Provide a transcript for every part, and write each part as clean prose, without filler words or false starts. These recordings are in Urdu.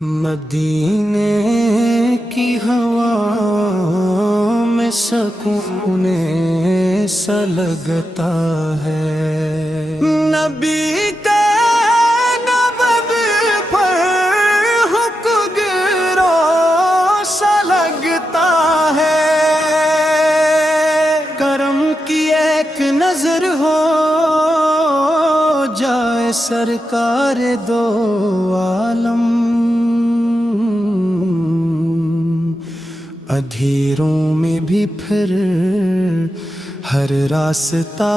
مدینے کی ہوا میں سکون سا لگتا ہے، نبی کے نبوی پر حق گرو سا لگتا ہے، کرم کی ایک نظر ہو جائے سرکار دو عالم، اندھیروں میں بھی پھر ہر راستہ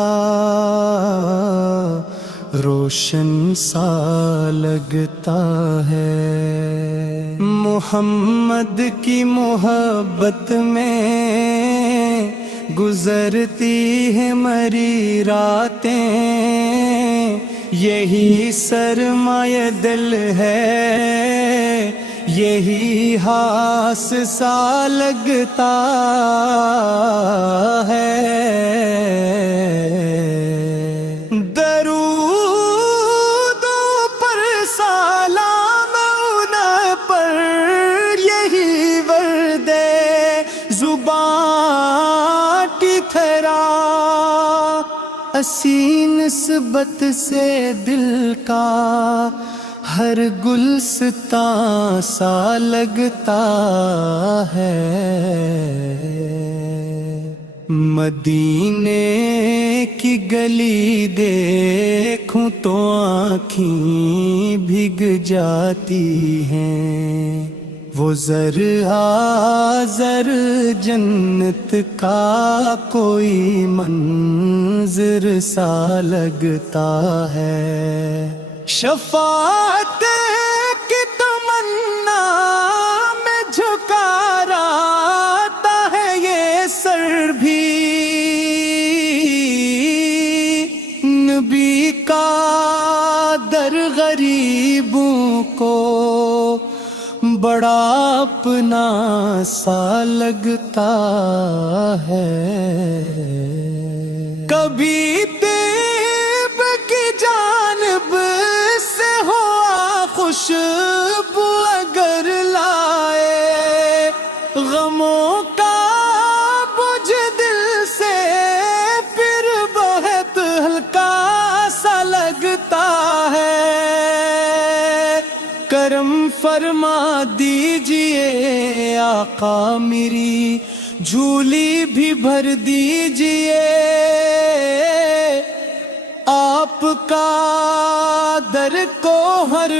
روشن سا لگتا ہے، محمد کی محبت میں گزرتی ہے مری راتیں، یہی سرمایہ دل ہے، یہی ہاس سا لگتا ہے، درود پر سلام ان پر یہی ورد زبان کی طرح، اسی نسبت سے دل کا ہر گلستان سا لگتا ہے، مدینے کی گلی دیکھوں تو آنکھیں بھگ جاتی ہیں، وہ زر زر جنت کا کوئی منظر سا لگتا ہے، شفاعت کی تمنا میں جھکا رہتا ہے یہ سر بھی، نبی کا در غریبوں کو بڑا اپنا سا لگتا ہے، کبھی طیب کی جانب سے ہوا خوشبو اگر لائے، غموں کا بجھ دل سے پھر بہت ہلکا سا لگتا ہے، کرم فرما دیجئے آقا میری جھولی بھی بھر دیجئے، آپ کا در کو ہر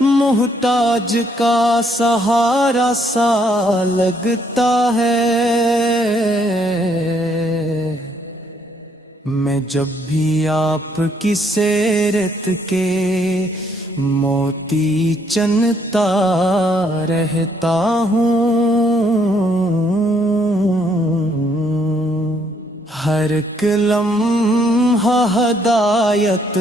محتاج کا سہارا سا لگتا ہے، میں جب بھی آپ کی سیرت کے موتی چنتا رہتا ہوں، ہر ایک لمحہ ہدایت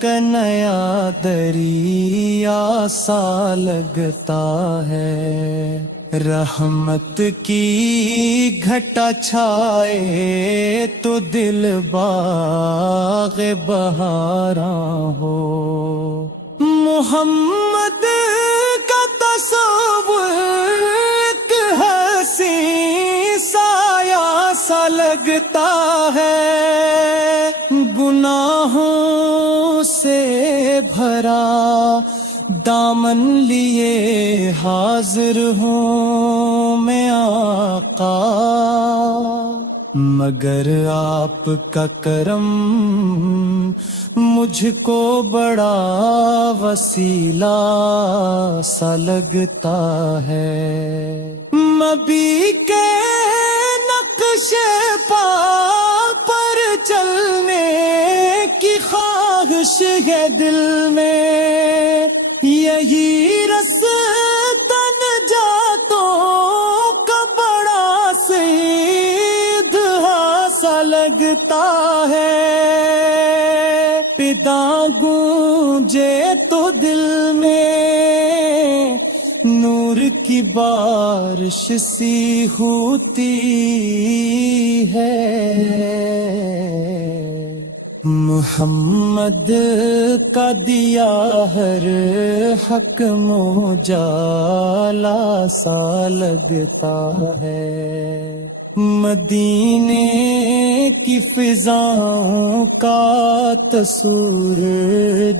کا نیا دریا سا لگتا ہے، رحمت کی گھٹا چھائے تو دل باغ بہاراں ہو، محمد کا تصور ایک حسین سایہ سا لگتا ہے، گناہوں سے بھرا دامن لیے حاضر ہوں میں آقا، مگر آپ کا کرم مجھ کو بڑا وسیلہ سا لگتا ہے، نبی کے نقش پا پر چلنے کی خواہش ہے دل میں، یہی رستہ نجاتوں کا بڑا سیدھا سا لگتا ہے، پدا گونجے تو دل میں نور کی بارش سی ہوتی ہے، محمد کا دیا ہر حق مجالا سا لگتا ہے، مدینے کی فضاؤں کا تصور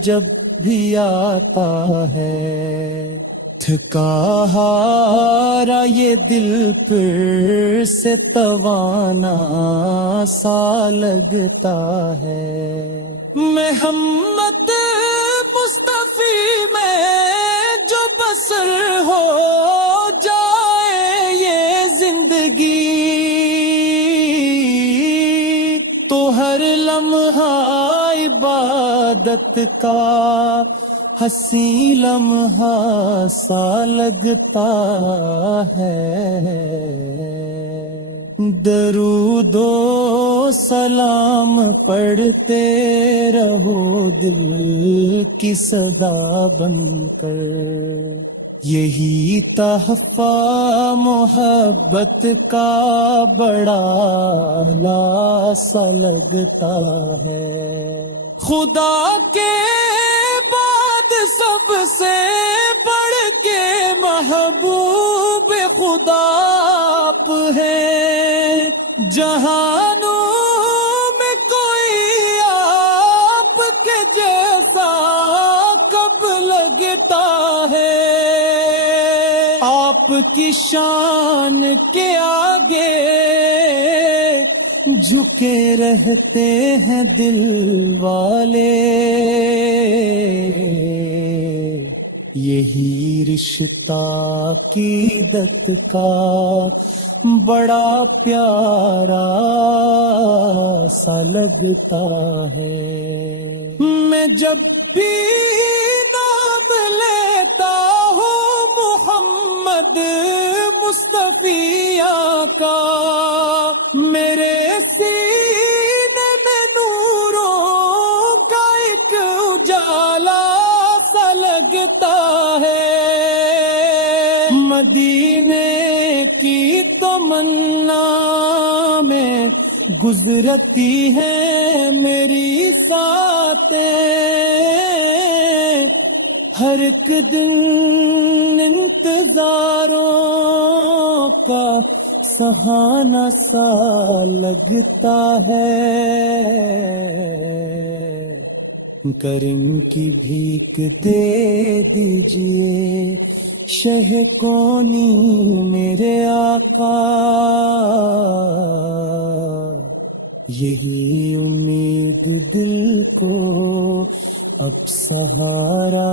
جب بھی آتا ہے، تھکا ہارا یہ دل پھر سے توانا سا لگتا ہے، محمد مصطفی میں جو بسر ہو جائے یہ زندگی، تو ہر لمحہ عبادت کا ہنسی لمحہ سا لگتا ہے، درود و سلام پڑھتے رہو دل کی صدا بن کر، یہی تحفہ محبت کا بڑا سا لگتا ہے، خدا کے بعد سب سے بڑھ کے محبوب خدا آپ ہے، جہانوں میں کوئی آپ کے جیسا کب لگتا ہے، آپ کی شان کے آگے جھکے رہتے ہیں دل والے، یہی رشتہ عقیدت کا بڑا پیارا سا لگتا ہے، میں جب بھی نام لیتا ہوں محمد مصطفی کا، میرے سینے میں نوروں کا ایک اجالا سا لگتا ہے، مدینے کی تمنا میں گزرتی ہے میری ساتیں، ہر ایک دن انتظاروں کا سہانا سا لگتا ہے، کرم کی بھیک دے دیجئے شہ کونی میرے آقا، یہی امید دل کو اب سہارا